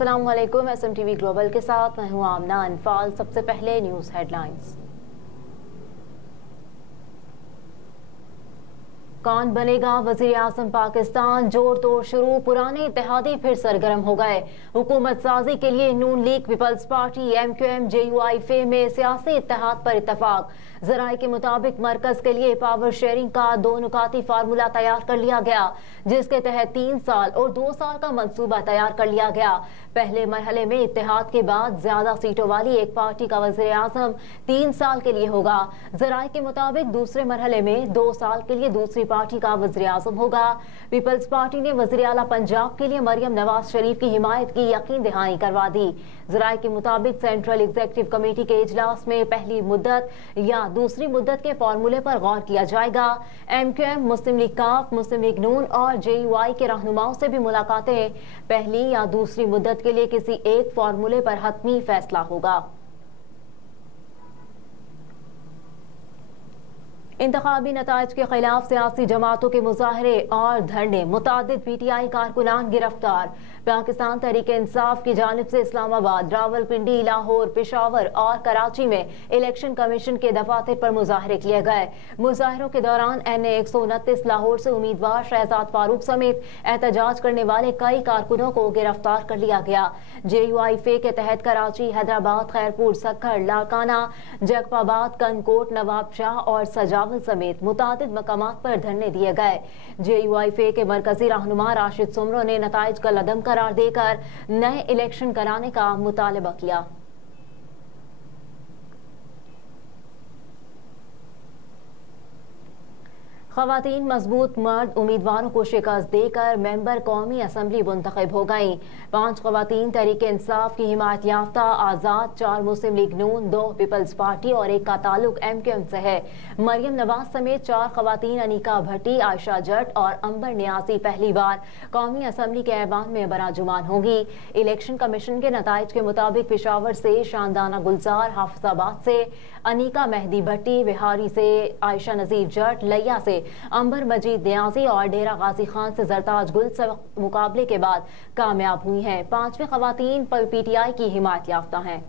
अस्सलाम वालेकुम। SMTV global के साथ मैं हूं आमना अनफाल। सबसे पहले न्यूज हेडलाइंस। कौन बनेगा वजीर आजम पाकिस्तान, जोर तोड़ शुरू। पुराने इत्तेहादी फिर सरगर्म हो गए। हुकूमत साजी के लिए नून league, peoples party, MQM, JUIF में सियासी इत्तेहाद पर इत्तफाक। जराये के मुताबिक मरकज के लिए पावर शेयरिंग का 2 नुकाती फार्मूला तैयार कर लिया गया, जिसके तहत 3 साल और 2 साल का मंसूबा तैयार कर लिया गया। पहले मरहले में इत्तेहाद के बाद ज्यादा सीटों वाली एक पार्टी का वजीर आजम 3 साल के लिए होगा। जराये के मुताबिक दूसरे मरहले में 2 साल के लिए दूसरी पार्टी का वजीर आजम होगा। पीपल्स पार्टी ने वजीर आला पंजाब के लिए मरियम नवाज शरीफ की हिमायत की यकीन दहानी करवा दी। जराये के मुताबिक सेंट्रल एग्जीक्यूटिव कमेटी के इजलास में पहली मुद्दत या दूसरी मुद्दत के फॉर्मूले पर गौर किया जाएगा। MQM, मुस्लिम लीग काफ, मुस्लिम लीग नून और JUI के रहनुमाओं से भी मुलाकातें। पहली या दूसरी मुद्दत के लिए किसी एक फॉर्मूले पर हतमी फैसला होगा। इंतखाबी नताइज के खिलाफ सियासी जमातों के मुजाहरे और धरने, मुतादिद PTI कारकुनान गिरफ्तार। पाकिस्तान तहरीक इंसाफ की जानिब से इस्लामाबाद, रावलपिंडी, लाहौर, पेशावर और कराची में इलेक्शन कमीशन के दफातर पर मुजाहरे किए गए। मुजाहरों के दौरान NA 129 लाहौर से उम्मीदवार शहजाद फारूक समेत एहतजाज करने वाले कई कारकुनों को गिरफ्तार कर लिया गया। JUIF के तहत कराची, हैदराबाद, खैरपुर, सक्खर, लाड़काना, जैकबाबाद, कनकोट, नवाबशाह और सजावल समेत मुतादिद मकामात पर धरने दिए गए। JUIF के मरकजी रहनुमा राशिद सुमरो ने नताइज का लदम करार देकर नए इलेक्शन कराने का मुतालबा किया। खवातीन मजबूत, मर्द उम्मीदवारों को शिकस्त देकर मेंबर कौमी असम्बली मुंतखब हो गईं। 5 खवातीन तहरीक इंसाफ की हिमायत याफ्ता आजाद, 4 मुस्लिम लीग नून, 2 पीपल्स पार्टी और 1 का ताल्लुक MQM से है। मरियम नवाज समेत 4 खवातीन अनीका भट्टी, आयशा जट और अंबर नियाजी पहली बार कौमी असम्बली के ऐवान में बराजुमान होंगी। इलेक्शन कमीशन के नताइज के मुताबिक पेशावर से शानदाना गुलजार, हाफिजाबाद से अनीका मेहदी भट्टी, बिहारी से आयशा नजीर जट, लिया से अंबर मजीद नियाजी और डेरा गाजी खान से जरताज गुल मुकाबले के बाद कामयाब हुई हैं। 5वीं खवातीन PTI की हिमायत याफ्ता हैं।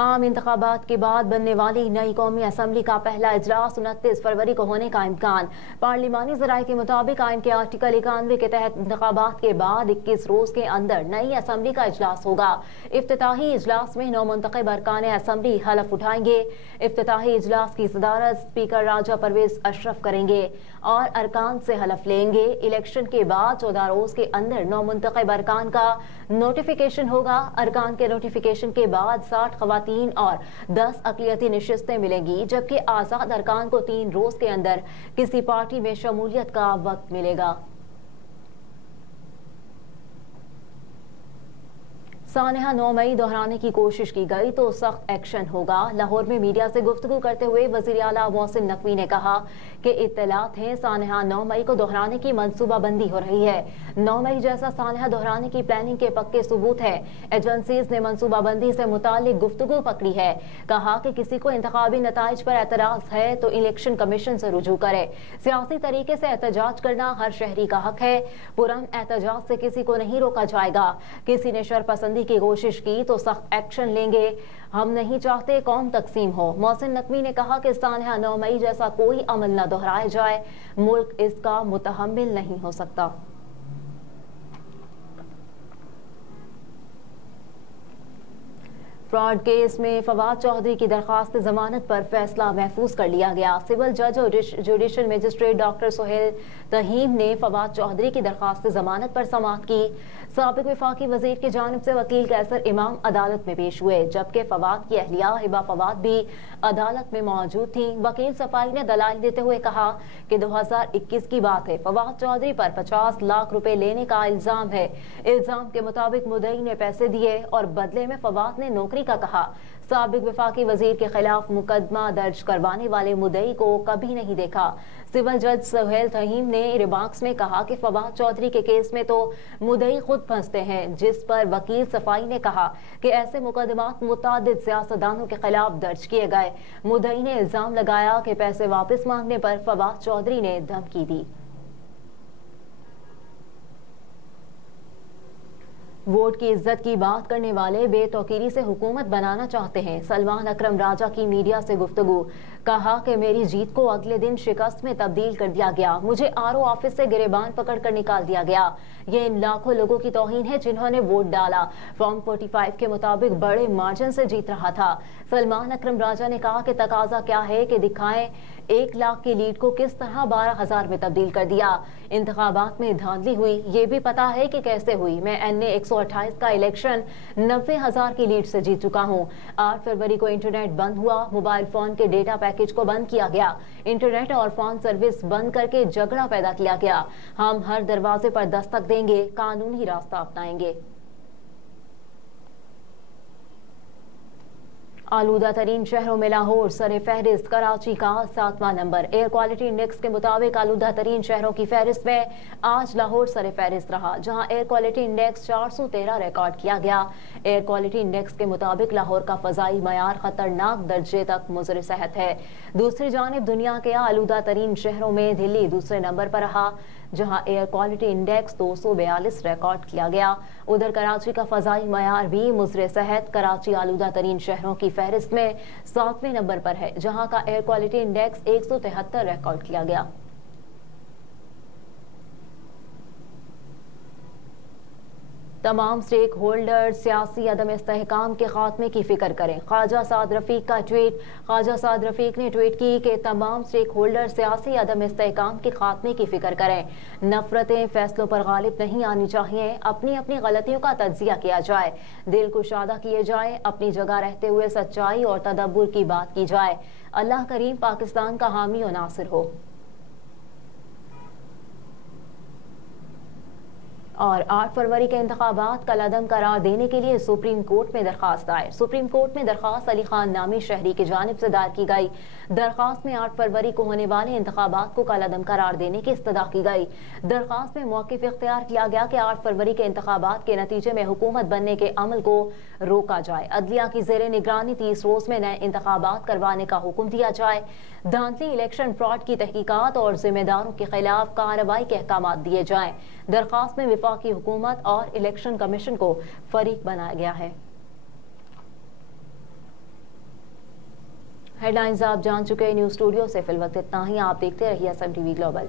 आम इंतखाबात के बाद बनने वाली नई कौमी असम्बली का पहला इजलास 29 फरवरी को होने का इम्कान। पार्लिमानी जराये के मुताबिक आइन के आर्टिकल 91 के तहत इंतखाबात के बाद 21 रोज के अंदर नई असम्बली का इजलास होगा। इफ्तिताही इजलास में 9 मुंतखब अरकान असम्बली हलफ उठाएंगे। इफ्तिताही इजलास की सदारत स्पीकर राजा परवेज अशरफ करेंगे और अरकान से हलफ लेंगे। इलेक्शन के बाद 14 रोज के अंदर 9 मुंतखब अरकान का नोटिफिकेशन होगा। अरकान के नोटिफिकेशन के बाद 60 खवातीन और 10 अक़लियती निशिस्तें मिलेंगी, जबकि आजाद अरकान को 3 रोज के अंदर किसी पार्टी में शमूलियत का वक्त मिलेगा। सानहा 9 मई दोहराने की कोशिश की गई तो सख्त एक्शन होगा। लाहौर में मीडिया से गुफ्तगू करते हुए वज़ीर आला मोहसिन नकवी ने कहा कि इत्तलात हैं सानहा 9 मई को दोहराने की मनसूबाबंदी हो रही है। 9 मई जैसा सानहा दोहराने की प्लानिंग के पक्के सबूत है। एजेंसीज ने मनसूबाबंदी से मुतालिक गुफ्तगू पकड़ी है। कहा कि किसी को इंतखाबी नताइज पर एतराज है तो इलेक्शन कमीशन से रुजू करे। सियासी तरीके से एहतजाज करना हर शहरी का हक है। पुरअमन एहतजाज से किसी को नहीं रोका जाएगा। किसी ने शरपसंदी की कोशिश की तो सख्त एक्शन लेंगे। हम नहीं चाहते कौम तकसीम हो। मोहसिन नकवी ने कहा कि सानहा 9 मई जैसा कोई अमल न दोहराया जाए, मुल्क इसका मुतहम्मिल नहीं हो सकता। फ्रॉड केस में फवाद चौधरी की दरखास्त जमानत पर फैसला महफूज कर लिया गया। सिविल जज और जुडिशल मजिस्ट्रेट डॉक्टर सोहेल तहीम ने फवाद चौधरी की दरखास्त जमानत पर समाअत की। साबिक वफाकी वजीर की जानिब से वकील कैसर इमाम अदालत में पेश हुए, जबकि फवाद की अहलिया हिबा फवाद भी अदालत में मौजूद थी। वकील सफाई ने दलाल देते हुए कहा कि 2021 की बात है। फवाद चौधरी पर 50 लाख रुपए लेने का इल्जाम है। इल्जाम के मुताबिक मुद्दई ने पैसे दिए और बदले में फवाद ने नौकरी का कहा। साबिक वफाकी वजीर के खिलाफ मुकदमा दर्ज करवाने वाले मुद्दई को कभी नहीं देखा। सिविल जज सोहेल तहीम ने रिमार्क्स में कहा कि फवाद चौधरी के केस में तो मुद्दई खुद फंसते हैं, जिस पर वकील सफाई ने कहा कि ऐसे मुकदमात मुतादिद सियासतदानों के खिलाफ दर्ज किए गए। मुद्दई ने इल्जाम लगाया कि पैसे वापस मांगने पर फवाद चौधरी ने धमकी दी। वोट की इज्जत की बात करने वाले बेतौकीरी से हुकूमत बनाना चाहते हैं। सलमान अकरम राजा की मीडिया से गुफ्तगू, कहा कि मेरी जीत को अगले दिन शिकस्त में तब्दील कर दिया गया, मुझे आरओ ऑफिस से गिरेबान पकड़कर निकाल दिया गया। ये इन लाखों लोगों की तौहीन है जिन्होंने वोट डाला। फॉर्म 45 के मुताबिक बड़े मार्जिन से जीत रहा था। सलमान अकरम राजा ने कहा कि तकाजा क्या है कि दिखाएं 1 लाख की लीड को किस तरह 12,000 में तब्दील कर दिया। इंतखाबात में धांधली हुई, ये भी पता है कि कैसे हुई। मैं NA 128 का इलेक्शन 90,000 की लीड से जीत चुका हूँ। 8 फरवरी को इंटरनेट बंद हुआ, मोबाइल फोन के डेटा पैकेज को बंद किया गया, इंटरनेट और फोन सर्विस बंद करके झगड़ा पैदा किया गया। हम हर दरवाजे पर दस्तक देंगे, कानूनी रास्ता अपनाएंगे। आलूदा तरीन शहरों में लाहौर सरे फहरिस्त, कराची का 7वां नंबर। एयर क्वालिटी इंडेक्स के मुताबिक आलूदा तरीन शहरों की फहरिस्त में आज लाहौर सरे फहरिस्त रहा, जहां एयर क्वालिटी इंडेक्स 413 रिकॉर्ड किया गया। एयर क्वालिटी इंडेक्स के मुताबिक लाहौर का फजाई मयार खतरनाक दर्जे तक मुज़र सेहत है। दूसरी जानिब दुनिया के आलूदा तरीन शहरों में दिल्ली दूसरे नंबर पर रहा, जहां एयर क्वालिटी इंडेक्स 242 रिकॉर्ड किया गया। उधर कराची का फजाई मयार भी मुज़र सेहत। कराची आलूदा तरीन शहरों की फहरिस्त में 7वें नंबर पर है, जहां का एयर क्वालिटी इंडेक्स 173 रिकॉर्ड किया गया। तमाम स्टेक होल्डर सियासी अदम इस्तेहकाम के खात्मे की फिक्र करें। ख्वाजा साद रफीक का ट्वीट। ख्वाजा साद रफीक ने ट्वीट की कि तमाम स्टेक होल्डर सियासी अदम इस्तेहकाम के खात्मे की फिक्र करें। नफरतें फैसलों पर गालिब नहीं आनी चाहिए। अपनी अपनी गलतियों का तज्जिया किया जाए, दिल कुशादा किए जाए, अपनी जगह रहते हुए सच्चाई और तदब्बुर की बात की जाए। अल्लाह करीम पाकिस्तान का हामी और नासिर हो। और 8 फरवरी के इंतखाबात कलअदम करार देने के लिए सुप्रीम कोर्ट में दरखास्त दायर। सुप्रीम कोर्ट में दरखास्त अली खान नामी शहरी की जानिब से दायर की गई। दरखास्त में 8 फरवरी को होने वाले इंतखाबात को कलअदम करार देने की इस्तदा की गई। दरखास्त में मौक़िफ़ इख्तियार किया गया कि 8 फरवरी के इंतखाबात के नतीजे में हुकूमत बनने के अमल को रोका जाए। अदलिया की ज़ेरे निगरानी 30 रोज में नए इंतखाबात करवाने का हुक्म दिया जाए। धांधली, इलेक्शन फ्रॉड की तहकीकात और जिम्मेदारों के खिलाफ कार्रवाई के अहकाम दिए जाएं। दरखास्त में वफाकी हुकूमत और इलेक्शन कमीशन को फरीक बनाया गया है। हेडलाइंस आप जान चुके। न्यूज़ स्टूडियो से फिलवक्त इतना ही। आप देखते रहिए SM TV ग्लोबल।